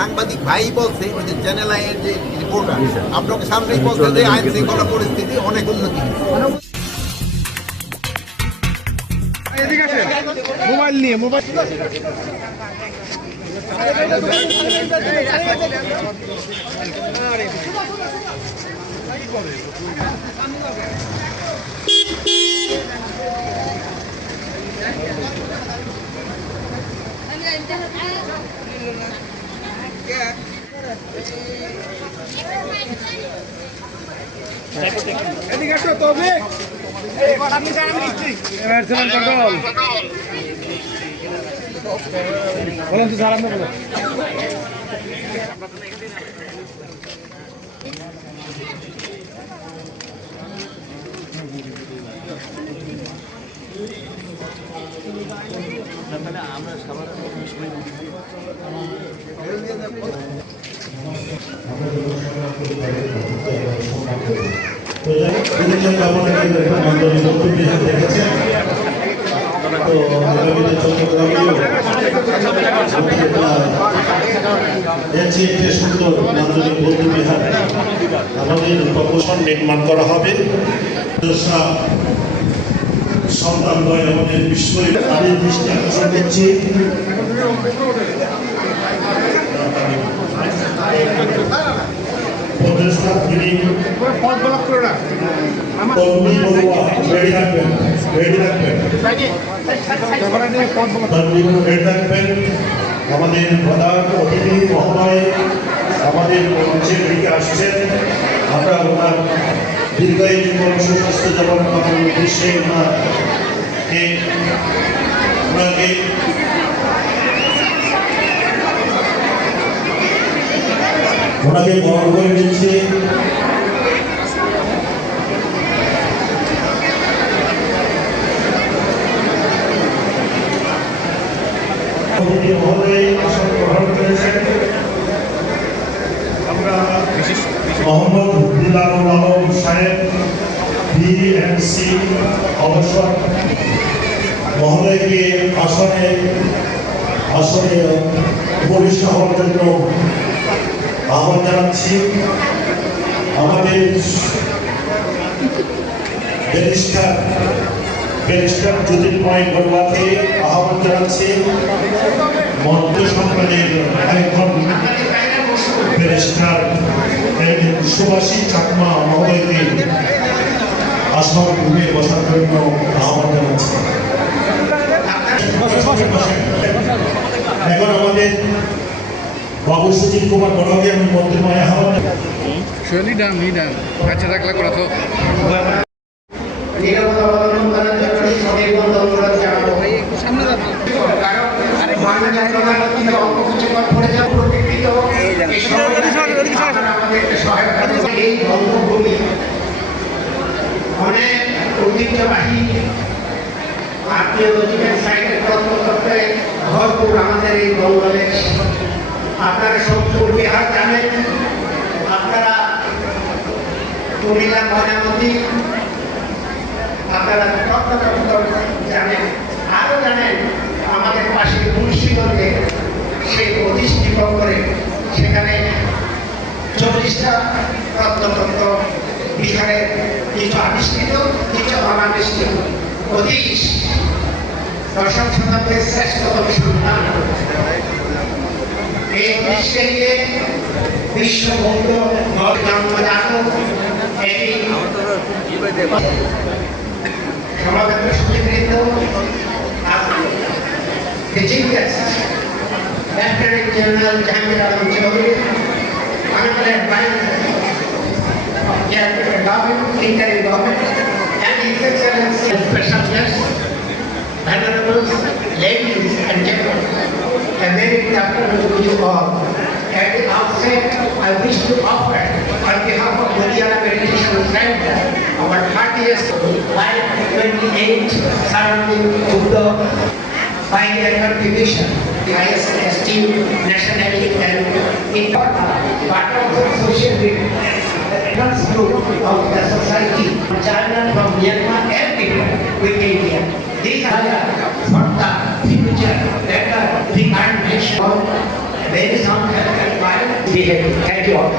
সাংবাদিক ভাই বলছে ওই যে চ্যানেল আইয়ের যে রিপোর্টার আপনাকে সামনেই বলছে যে আইন শৃঙ্খলা পরিস্থিতি অনেক উন্নতি মোবাইল নিয়ে মোবাইল এদিকে আসো তবে বলুন তো সালাম বলো আমরা সবার সুন্দর নান্দনিক বৌদ্ধ বিহার আমাদের প্রকৌশল নির্মাণ করা হবে। সন্তান নয় আমাদের বিস্ময় তাদের দৃষ্টি আকর্ষণ করছি। আমাদের প্রধান অতিথি মহোদয় আমাদের মঞ্চের দিকে আসছেন। আমরা ওনার দীর্ঘায়ু জীবন সুস্বাস্থ্য যাপন করার উদ্দেশ্যে ওনাকে বরণ করে দিচ্ছি। মহোদয় আসন গ্রহণ করেছেন। আমরা মোহাম্মদ দিলারুল আলম সাহেব বিএমসি অবসর মহোদয়কে আসনে উপবিষ্ট হওয়ার জন্য আহ্বান জানাচ্ছি। আমাদের ব্যারিস্টার জ্যোতির্ময় বড়ুয়াকে আহ্বান জানাচ্ছি। মধ্য সরকারের আরেকজন ব্যারিস্টার সুভাষী চাকমা মহোদয়কে আসন ঘুরে বসার জন্য আহ্বান জানাচ্ছি। এখন আমাদের বাবু সুজিত কুমার বড়কে আমি মন্ত্রীময় আহ্বান আচ্ছা রাখলা করা তো অনেক ঐতিহ্যবাহী আর্কিওলজিক্যাল সাইটের তথ্যে ভরপুর আমাদের এই জঙ্গলে। আপনারা সোমপুর বিহার জানেন, আপনারা কুমিল্লা ময়নামতি আপনারা জানেন, আরও জানেন আমাদের পাশে মুন্সিগঞ্জে সেই প্রতিষ্ঠিত করে সেখানে 40টা রত্নতত্ত্ব বিহারের কিছু আবিষ্কৃত কিছু অনাবিষ্কৃত অতীশ দশম শতাব্দীর শ্রেষ্ঠতম সন্তান। এই অতীশকে নিয়ে বিশ্ব বৌদ্ধ জন্মজাত এই সমাবেত সুচিবৃন্দ lieutenant general Jahangir Alam Chowdhury honorable advisor government, interim government, and His Excellency special guests, honorables, ladies and gentlemen, a very good afternoon to you all. At the outset, I wish to offer, on behalf of Ludhiana Meditation Center, our heartiest 528 surrounding Buddha pioneer contribution, the highest esteem nationally and important, but also socially. Advanced group of the society from China, from Myanmar, and people with India. These are for the future better reincarnation of very sound be happy. Thank you all.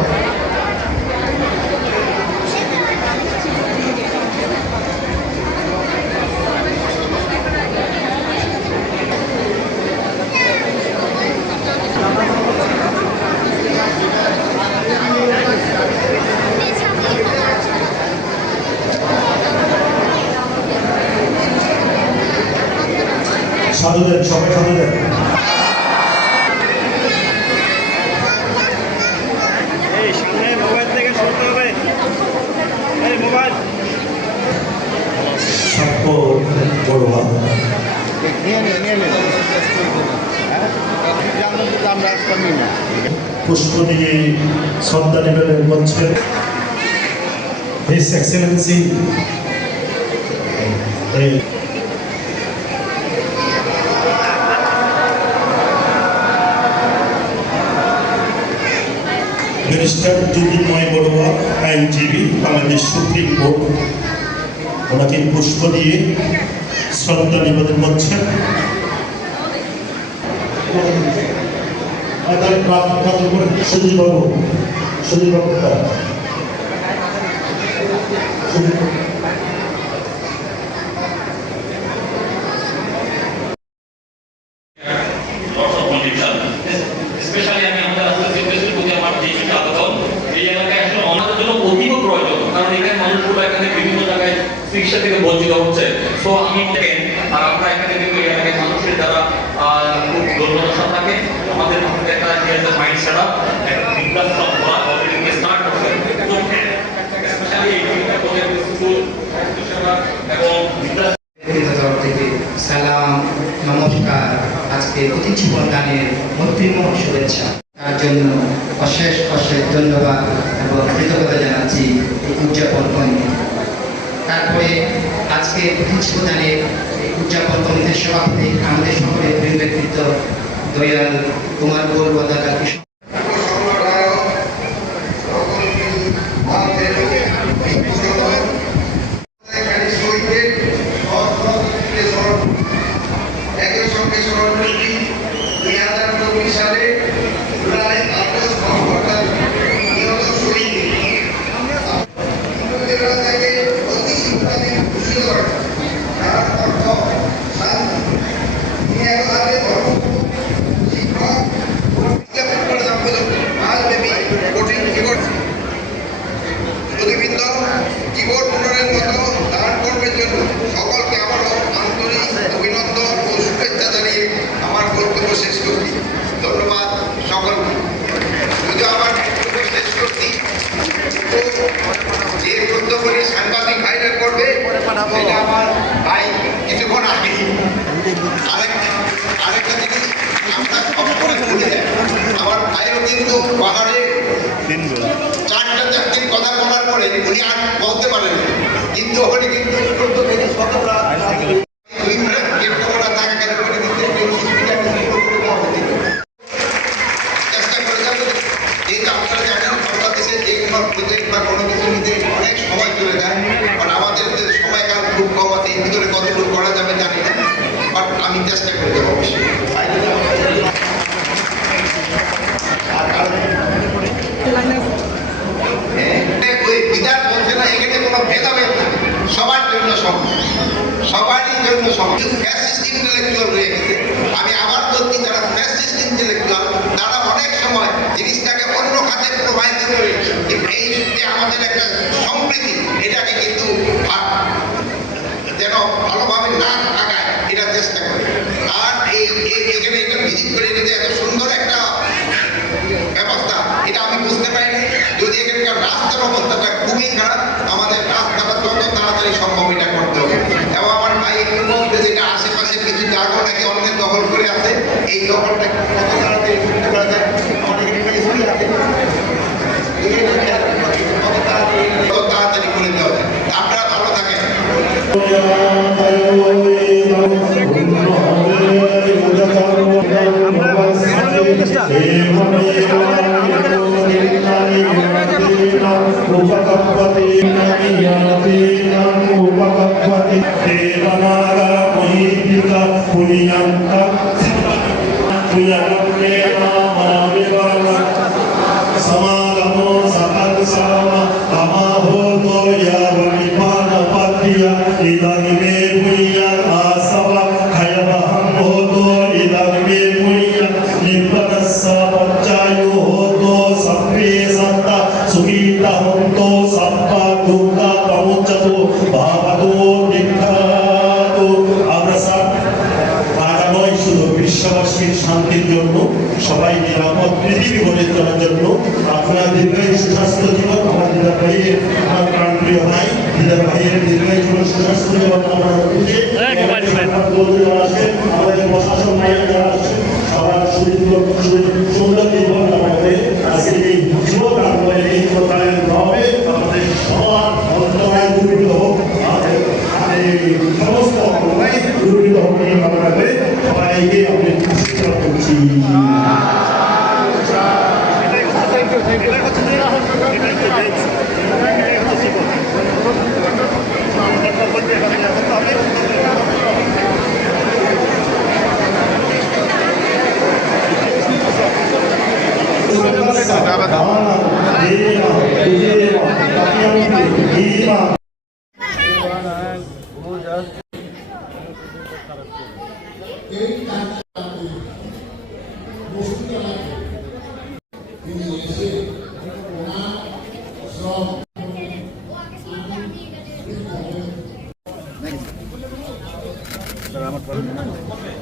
সাধু দেন, সবাই সাধু দেন। এই সামনে mobile থেকে শুনতে হবে। এই mobile সাক্ষ্য বড়ুয়া পুষ্প দিয়ে শ্রদ্ধা নিবেদন করছেন। হিজ এক্সেলেন্সি মিনিস্টার জ্যোতির্ময় বড়ুয়া, আইনজীবী, বাংলাদেশ সুপ্রিম কোর্ট, ওনাকে পুষ্প দিয়ে শ্রদ্ধা নিবেদন করছেন। সুধীর বাবু, সুধীর বাবু স্পেশালি আমি আমাদের অ্যাসোসিয়েশনের প্রতি আমার যে কিছু আবেদন, এই এলাকায় আসলে আমাদের জন্য অতীব প্রয়োজন, কারণ এখানে মানুষগুলো এখানে বিভিন্ন জায়গায় চিকিৎসা থেকে বঞ্চিত হচ্ছে। সো আমি দেখেন, আর আমরা এখানে কিন্তু এই এলাকায় মানুষের যারা খুব দুর্দশা থাকে, আমাদের মধ্যে একটা মাইন্ড সেট আপ, একটা বৃদ্ধাশ্রম করা অলরেডি স্টার্ট করছে। তো স্পেশালি এই স্কুল এবং তরফ থেকে সালাম, নমস্কার, আজকে অতিথি প্রদানের মৈত্রীম শুভেচ্ছা। তার জন্য অশেষ অশেষ ধন্যবাদ এবং কৃতজ্ঞতা জানাচ্ছি এই উদযাপন কমিটি। তারপরে আজকে অতিথি প্রদানের এই উদযাপন কমিটির সভাপতি আমাদের সকলের প্রিয় ব্যক্তিত্ব দয়াল কুমার বড়ুয়া দাদাকে জীবন উন্নয়নের মতো দান করবের জন্য সকলকে আমার আন্তরিক অভিনন্দন ও শুভেচ্ছা জানিয়ে আমার বক্তব্য শেষ করছি। ধন্যবাদ সকলকে। যদি আমার বক্তব্য শেষ করছি, যে বক্তব্যটি সাংবাদিক ভাইরাল করবে সেটা আমার ভাই কিছুক্ষণ আগে আরেকটা জিনিস আমরা সবসময় ভুলে যাই। আমার ভাইও কিন্তু পাহাড়ে চারটির কথা বলার পরে উনি আর বলতে পারেন, কিন্তু ওখানে কিন্তু চেষ্টা করে যাবো। যেহেতু আপনারা জানেন বাংলাদেশে যে কোনো প্রজেক্ট বা কোনো কিছু নিতে অনেক সময় চলে যায়, কারণ আমাদের সময়কাল খুব কম আছে, এর ভিতরে কতটুকু করা যাবে জানি না, বাট আমি চেষ্টা করে দেবো অবশ্যই। বিধান বলছে না এখানে কোনো ভেদাভেদ না, সবার জন্য সমান, সবারই জন্য সমান। ফ্যাসিস্ট ইন্টেলেকচুয়াল হয়ে গেছে। আমি আবার বলছি, যারা ফ্যাসিস্ট ইন্টেলেকচুয়াল তারা অনেক সময় জিনিসটাকে অন্য খাতে প্রবাহিত করে এই যে আমাদের একটা সম্প্রীতি, এটাকে কিন্তু যেন ভালোভাবে না থাকায় এটা চেষ্টা করে। আর এখানে একটা ভিজিট করে নিতে এত সুন্দর একটা ব্যবস্থা, এটা আমি বুঝতে পারিনি। যদি এখানকার রাস্তার অবস্থাটা খুবই খারাপ, আমাদের রাস্তাটা যত তাড়াতাড়ি সম্ভব এটা করতে হবে। এবং আমার ভাই একটু বলতে, যেটা আশেপাশে কিছু জায়গা নাকি অনেকে দখল করে আছে, এই দখলটা কত তাড়াতাড়ি করতে পারা যায়। আমাদের এখানে স্কুল আছে, কত তাড়াতাড়ি করে দেওয়া যায়। আপনারা ভালো থাকেন। Devanara Samalamo sakal sama amahoto ya vanipana patiya idanime punya asava khayabaham hoto idanime punya nirvanassa pachayo hoto sappe satta sukita honto sappa gupta pamuchato bhavado dikhato abrasat নয় শুধু বিশ্ববাসীর শান্তির জন্য সবাই নিরাপদ পৃথিবী গড়ে তোলার জন্য আপনার দীর্ঘায়ু সুস্বাস্থ্য জীবন আমার দিদার ভাইয়ের আমার প্রাণপ্রিয় ভাই দিদার ভাইয়ের দীর্ঘায়ু জীবন সুস্বাস্থ্য জীবন আমরা খুঁজে আমাদের প্রশাসন ভাইয়ের যারা আছেন সবার সুন্দর জীবন আমাদের আজকে এই যুবক আন্দোলনের এই প্রকারের প্রভাবে আমাদের সবার অন্তরায় দূরীভূত হোক সমস্ত অন্যায় দূরীভূত হোক এই কামনা করে সবাইকে আমি আশীর্বাদ করছি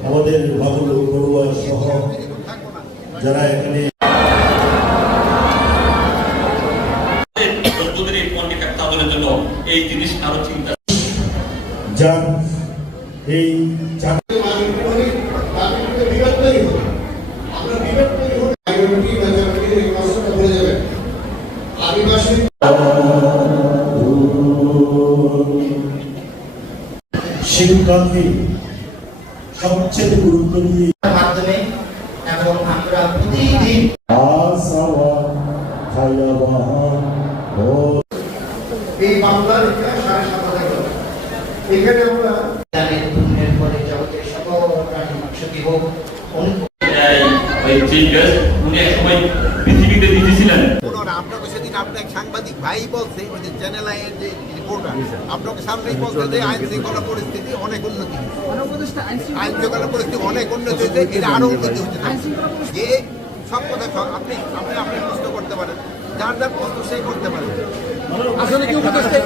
আমাদের বাবুল বড়ুয়া সহ যারা এখানে এই জিনিস আরো চিন্তা যান এই শিক্ষার্থী সবচেয়ে গুরুত্ব দিয়ে মাধ্যমে এবং আমরা প্রতিদিন আসাওয়া খায়াবাহা ও এই বাংলার ইতিহাস ৭৫০ এখানে আমরা জানেন পূর্ণের পরে জগতের সকল প্রাণী মাংসজীব উনি এক সময় পৃথিবীতে দিয়েছিলেন আপনাকে সেদিন আপনার এক সাংবাদিক ভাই বলছে ওই যে চ্যানেল আইয়ের যে রিপোর্টার আপনাকে সামনেই বলছে যে আইন শৃঙ্খলা পরিস্থিতি অনেক উন্নতি আইন শৃঙ্খলা পরিস্থিতি অনেক উন্নতি হয়েছে এটা আরো উন্নতি হতে থাকবে যে সব কথা আপনি আপনি আপনি প্রশ্ন করতে পারেন যার যার প্রশ্ন সেই করতে পারেন আসলে কি উপদেষ্টা